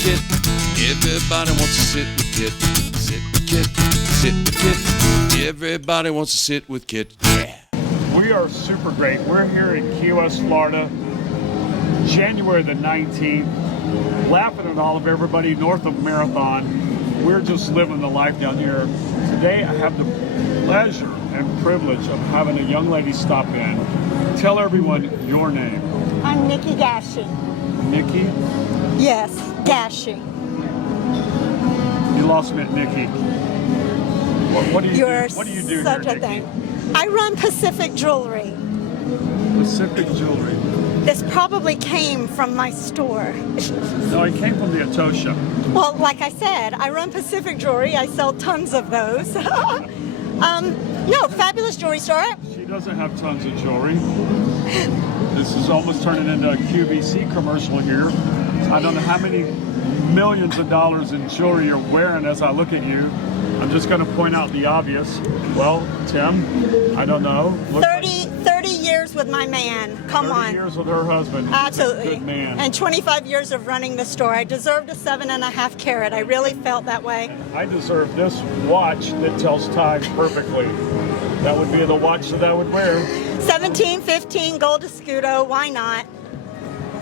Kit. Everybody wants to sit with Kit. Sit with Kit. Sit with Kit. Everybody wants to sit with Kit. Yeah. We are super great. We're here in Key West, Florida, January the 19th, laughing at all of everybody north of Marathon. We're just living the life down here. Today I have the pleasure and privilege of having a young lady stop in. Tell everyone your name. I'm Nikky Gashi. Nikki? Yes, Gashi. You lost me at Nikki. What do you You're do? What do you do such here, a Nikki? thing. I run Pacific Jewelry. Pacific Jewelry. This probably came from my store. No, it came from the Atosha. Well, like I said, I run Pacific Jewelry. I sell tons of those. No, fabulous jewelry store. She doesn't have tons of jewelry. This is almost turning into a QVC commercial here. I don't know how many millions of dollars in jewelry you're wearing as I look at you. I'm just going to point out the obvious. Well, Tim, I don't know. 30 years with my man. Come 30 on. years with her husband. Absolutely. Good man. And 25 years of running the store. I deserved a 7.5 carat. I really felt that way. I deserve this watch that tells time perfectly. That would be the watch that I would wear. 1715 gold escudo. Why not?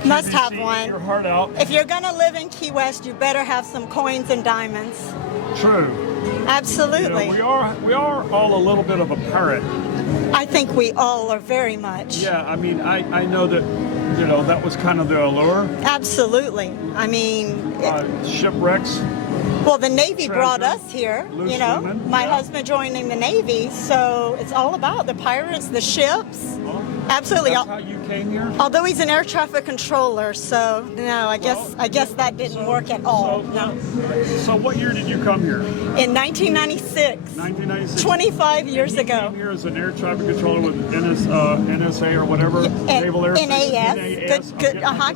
Must have one. Your heart out. If you're going to live in Key West, you better have some coins and diamonds. True. Absolutely. You know, we are all a little bit of a parrot. I think we all are very much. Yeah, I mean, I know that, you know, that was kind of the allure. Absolutely. I mean, Shipwrecks. well, the Navy Treasure, brought us here. loose You know, women, my yeah. husband joining the Navy, so it's all about the pirates, the ships. Well, Absolutely. that's how you came here? Although he's an air traffic controller, so no, I guess that didn't work at all. No. So what year did you come here? In 1996. 1996? 25 years You ago. came here as an air traffic controller with NSA or whatever, Naval Air Station? NAS.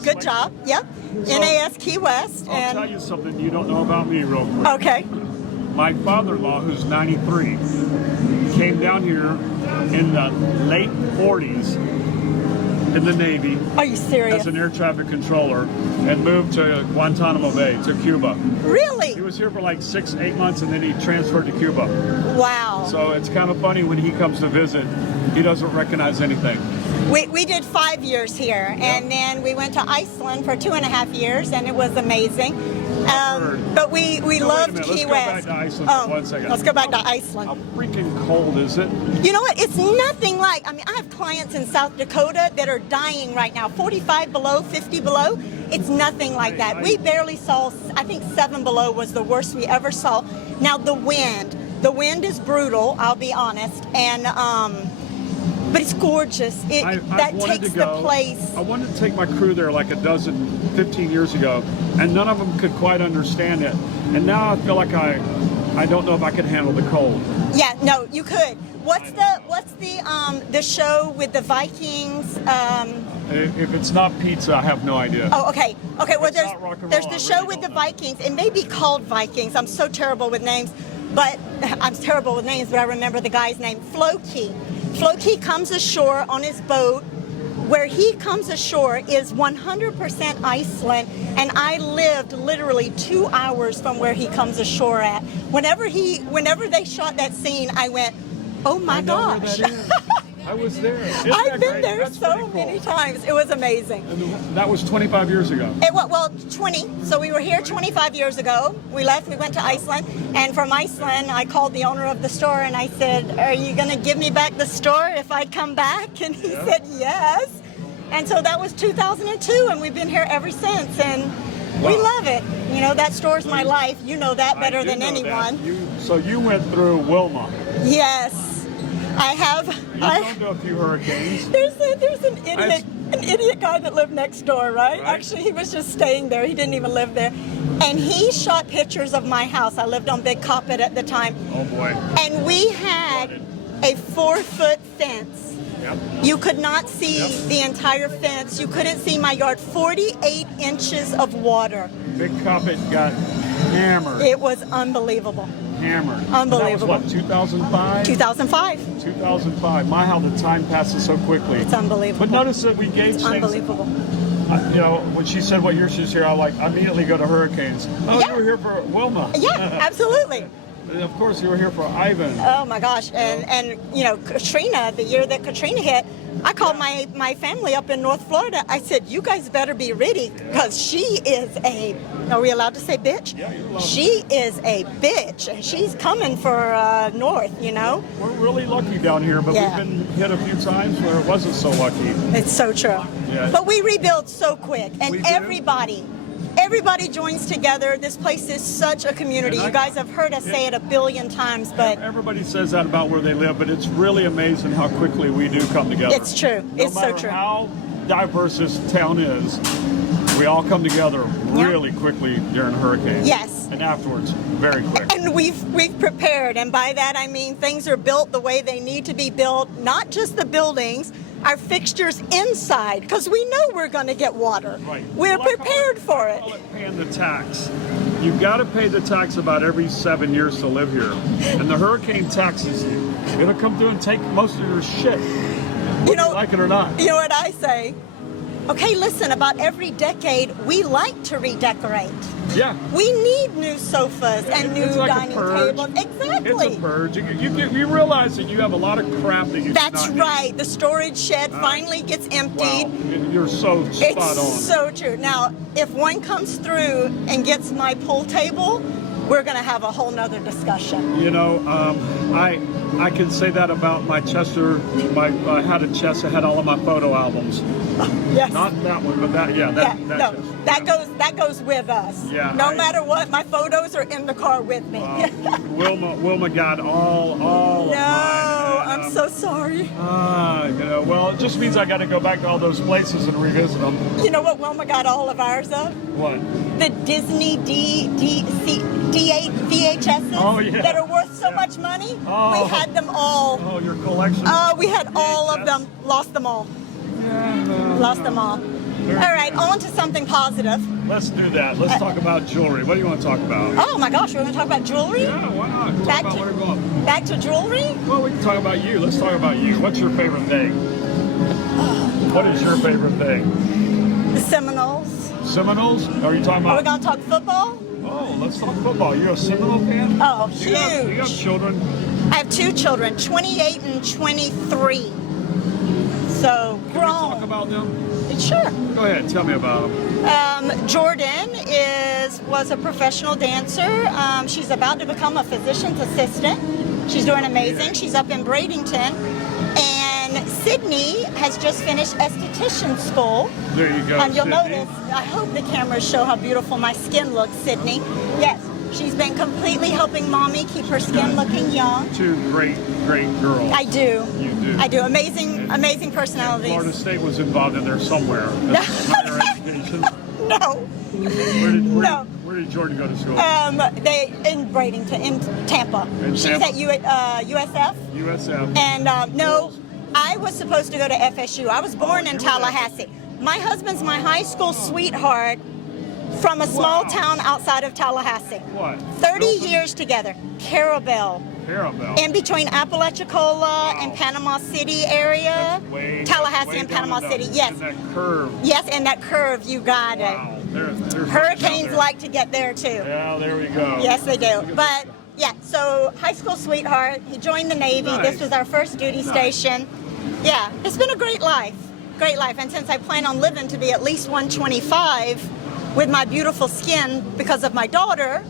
Good job. Yep. So, NAS Key West. I'll tell you something you don't know about me real quick. Okay. My father-in-law, who's 93, came down here in the late 40s in the Navy Are you serious? as an air traffic controller and moved to Guantanamo Bay, to Cuba. Really? He was here for like 6-8 months and then he transferred to Cuba. Wow. So it's kind of funny when he comes to visit, he doesn't recognize anything. We did 5 years here, and then we went to Iceland for 2.5 years, and it was amazing. But we loved Key West. Let's go back to Iceland for 1 second. Let's go back to Iceland. How freaking cold is it? You know what? It's nothing like, I mean, I have clients in South Dakota that are dying right now, 45 below, 50 below. It's nothing like that. We barely saw, I think 7 below was the worst we ever saw. Now the wind is brutal, I'll be honest, and but it's gorgeous. That takes the place. I wanted to take my crew there like 15 years ago, and none of them could quite understand it. And now I feel like I don't know if I could handle the cold. Yeah, no, you could. What's the show with the Vikings? If it's not pizza, I have no idea. Oh, okay. Okay, well, It's not rock and there's roll, the I show really with the don't know. Vikings. It may be called Vikings. I'm so terrible with names, but I'm terrible with names, but I remember the guy's name, Floki. Floki comes ashore on his boat. Where he comes ashore is 100% Iceland, and I lived literally 2 hours from where he comes ashore at. Whenever they shot that scene, I went, oh my gosh. Where that is. I was there. Isn't I've that been great? there That's so pretty cool. many times. It was amazing. And that was 25 years ago. Well, 20. So we were here 25 years ago. We left, we went to Iceland. And from Iceland, I called the owner of the store and I said, are you going to give me back the store if I come back? And he said, yes. And so that was 2002, and we've been here ever since. And we love it. You know, that store's my life. You know that better I do than know anyone. that. So you went through Wilma. Yes. I have. You've gone to a few hurricanes. There's an idiot guy that lived next door, right? Actually, he was just staying there. He didn't even live there. And he shot pictures of my house. I lived on Big Coppet at the time. Oh, boy. And we had a 4-foot fence. Yep. You could not see the entire fence. You couldn't see my yard. 48 inches of water. Big Coppet got hammered. It was unbelievable. Hammered. Unbelievable. That was what, 2005? 2005. 2005. My, how the time passes so quickly. It's unbelievable. But notice that we gave It's unbelievable. You know, when she said what year she was here, I immediately go to hurricanes. Oh, Yeah. you were here for Wilma. Yeah, absolutely. And of course, you were here for Ivan. Oh my gosh, and you know, Katrina, the year that Katrina hit, I called my family up in North Florida. I said, you guys better be ready, because she is are we allowed to say bitch? Yeah, you're allowed. She is a bitch, and she's coming for North, you know? We're really lucky down here, but Yeah. we've been hit a few times where it wasn't so lucky. It's so true. Yeah. But we rebuild so quick, We and do. everybody joins together. This place is such a community. And You guys have heard us say it a billion times, but Everybody says that about where they live, but it's really amazing how quickly we do come together. it's true. It's No so matter true. how diverse this town is, we all come together Yeah. really quickly during hurricanes. Yes. And afterwards, very quick. And we've prepared, and by that I mean things are built the way they need to be built, not just the buildings, our fixtures inside, because we know we're going to get water. Right. We're Well, I call prepared for I it. call it paying the tax. You've got to pay the tax about every 7 years to live here. And the hurricane taxes you. It'll come through and take most of your shit, You know, like it or not. you know what I say? Okay, listen, about every decade, we like to redecorate. Yeah. We need new sofas and new It's like a dining purge. tables. Exactly. It's a purge. You realize that you have a lot of crap that you should That's not need. right. The storage shed finally gets emptied. Wow, you're so spot It's on. so true. Now, if one comes through and gets my pool table, we're going to have a whole nother discussion. You know, I can say that about my Chester. I had a chest that had all of my photo albums. Yes. Not that one, but that. Yeah, Yeah, that no, chest. that goes with us. Yeah, No matter what, my photos are in the car with me. Wilma got all of No, mine. I'm so sorry. You know, well, it just means I got to go back to all those places and revisit them. You know what Wilma got all of ours of? What? The Disney VHSs Oh, yeah. that are worth so much money. Oh. We had them all. Oh, your collection. Oh, we had all of VHS? them. Lost them all. Yeah, Lost them all. Very All right, good. on to something positive. Let's do that. Let's talk about jewelry. What do you want to talk about? Oh my gosh, we're going to talk about jewelry? Yeah, why not? Talk Back about to- what we're going. Back to jewelry? Well, we can talk about you. Let's talk about you. What's your favorite thing? What is your favorite thing? The Seminoles. Seminoles? Are you talking Are we about? going to talk football? Oh, let's talk football. You're a Seminole fan? Oh, You got huge. children? I have two children, 28 and 23. So, Can we talk grown. about them? Sure. Go ahead. Tell me about them. Jordan was a professional dancer. She's about to become a physician's assistant. She's doing amazing. She's up in Bradenton. And Sydney has just finished esthetician school. There you go. And you'll Sydney. notice, I hope the cameras show how beautiful my skin looks, Sydney. Yes, she's been completely helping mommy keep her skin looking young. Two great girls. I do. You do. I do. Amazing personalities. Florida State was involved in there somewhere. Higher education. No. No. Where did Jordan go to school? They in Bradenton, in Tampa. In She's Tampa. at USF. USF. And no, I was supposed to go to FSU. I was born in you were there. Tallahassee. My husband's my high school sweetheart from a small Wow. town outside of Tallahassee. What? 30 Milton? years together. Carabel. Carabel. In between Apalachicola and Panama City area. Way- Tallahassee way and down Panama in the- City. Yes. in that curve. Yes, and that curve, you got it. Wow. There's Hurricanes there. like to get there too. Yeah, there we go. Yes, they do. Look at But yeah, so high school sweetheart. He joined the Navy. Nice. This was our first duty Nice. station. Yeah, it's been a great life. Great life. And since I plan on living to be at least 125 with my beautiful skin because of my daughter,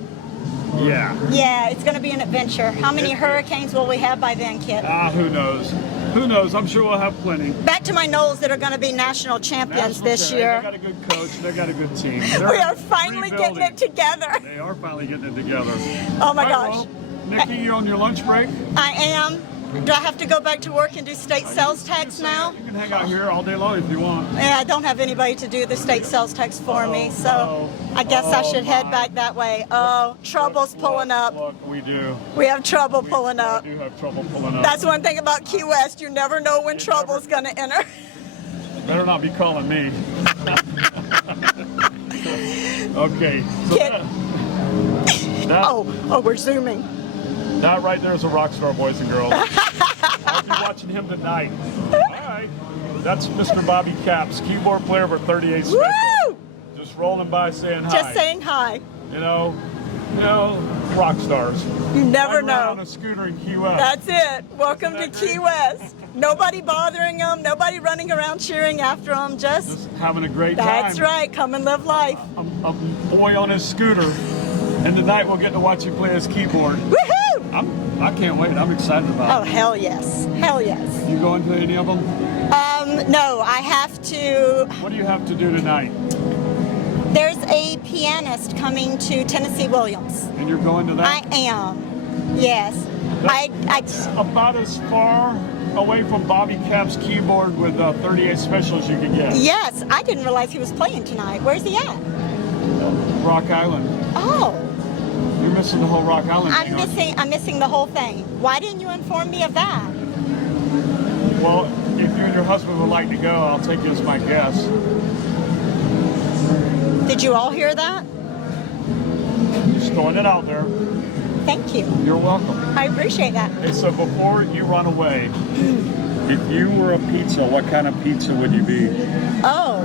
Yeah. yeah, it's going to be an adventure. How many hurricanes will we have by then, Kit? Who knows? Who knows? I'm sure we'll have plenty. Back to my Knowles that are going to be national champions National this team. year. They got a good coach. They got a good team. We are finally getting it together. They are finally getting it together. Oh my All right, gosh. well, Nikki, you on your lunch break? I am. Do I have to go back to work and do state sales tax now? You can hang out here all day long if you want. Yeah, I don't have anybody to do the state sales tax for me, so oh, I guess I oh should head my. back that way. Oh, trouble's pulling up. Look, we do. We have trouble pulling up. We do have trouble pulling up. That's one thing about Key West. You never know when trouble's going to enter. Better not be calling me. Okay. So Kid. that, Oh, we're zooming. that right there is a rock star, boys and girls. I'll be watching him tonight. All right. That's Mr. Bobby Capps, keyboard player for 38 Special. Woo! Just rolling by saying hi. Just saying hi. You know, rock stars. You never Riding around know. on a scooter in Key West. That's it. Welcome to Isn't that Key great? West. Nobody bothering them. Nobody running around cheering after them. Just having a great time. that's right. Come and live life. A boy on his scooter, and tonight we'll get to watch you play his keyboard. Woohoo! I can't wait. I'm excited Oh, about it. hell yes. Hell yes. You going to any of them? No, I have to. What do you have to do tonight? There's a pianist coming to Tennessee Williams. And you're going to that? I am. Yes. That's about as far away from Bobby Capps' keyboard with 38 Special as you can get. Yes, I didn't realize he was playing tonight. Where's he at? Rock Island. Oh, You're missing the whole Rock Island thing, aren't you? I'm missing the whole thing. Why didn't you inform me of that? Well, if you and your husband would like to go, I'll take you as my guest. Did you all hear that? Just throwing it out there. Thank you. You're welcome. I appreciate that. Hey, so before you run away, if you were a pizza, what kind of pizza would you be? Oh.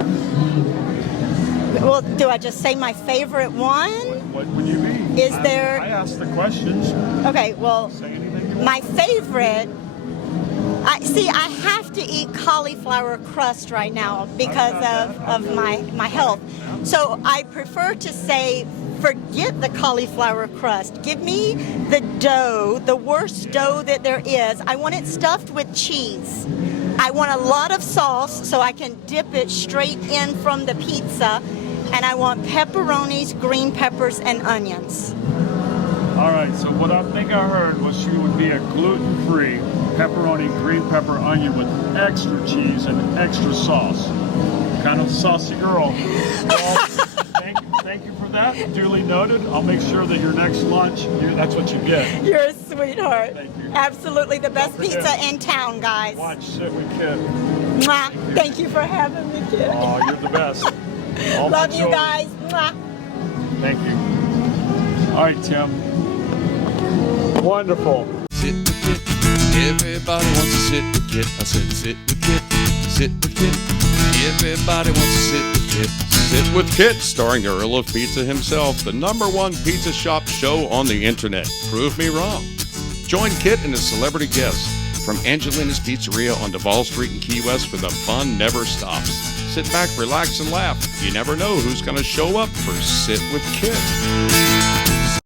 Well, do I just say my favorite one? What would you be? Is there- I asked the questions. Okay, well, Say anything you want. my favorite. I have to eat cauliflower crust right now because of my health. So I prefer to say, forget the cauliflower crust. Give me the dough, the worst dough that there is. I want it stuffed with cheese. I want a lot of sauce so I can dip it straight in from the pizza. And I want pepperonis, green peppers, and onions. All right, so what I think I heard was she would be a gluten-free pepperoni, green pepper, onion with extra cheese and extra sauce. Kind of saucy girl. Well, thank you for that. Duly noted. I'll make sure that your next lunch, that's what you get. You're a sweetheart. Thank you. Absolutely the best Don't forget. pizza in town, guys. Watch Sit with Kit. Mwah. Thank you for having me, kid. Oh, you're the best. All Love my you children. guys. Mwah. Thank you. All right, Tim. Wonderful. Sit with Kit. Everybody wants to sit with Kit. I said sit with Kit. Sit with Kit. Everybody wants to sit with Kit. Sit with Kit, starring the Earl of Pizza himself, the #1 pizza shop show on the internet. Prove me wrong. Join Kit and his celebrity guests from Angelina's Pizzeria on Duval Street in Key West, where the fun never stops. Sit back, relax, and laugh. You never know who's going to show up for Sit with Kit.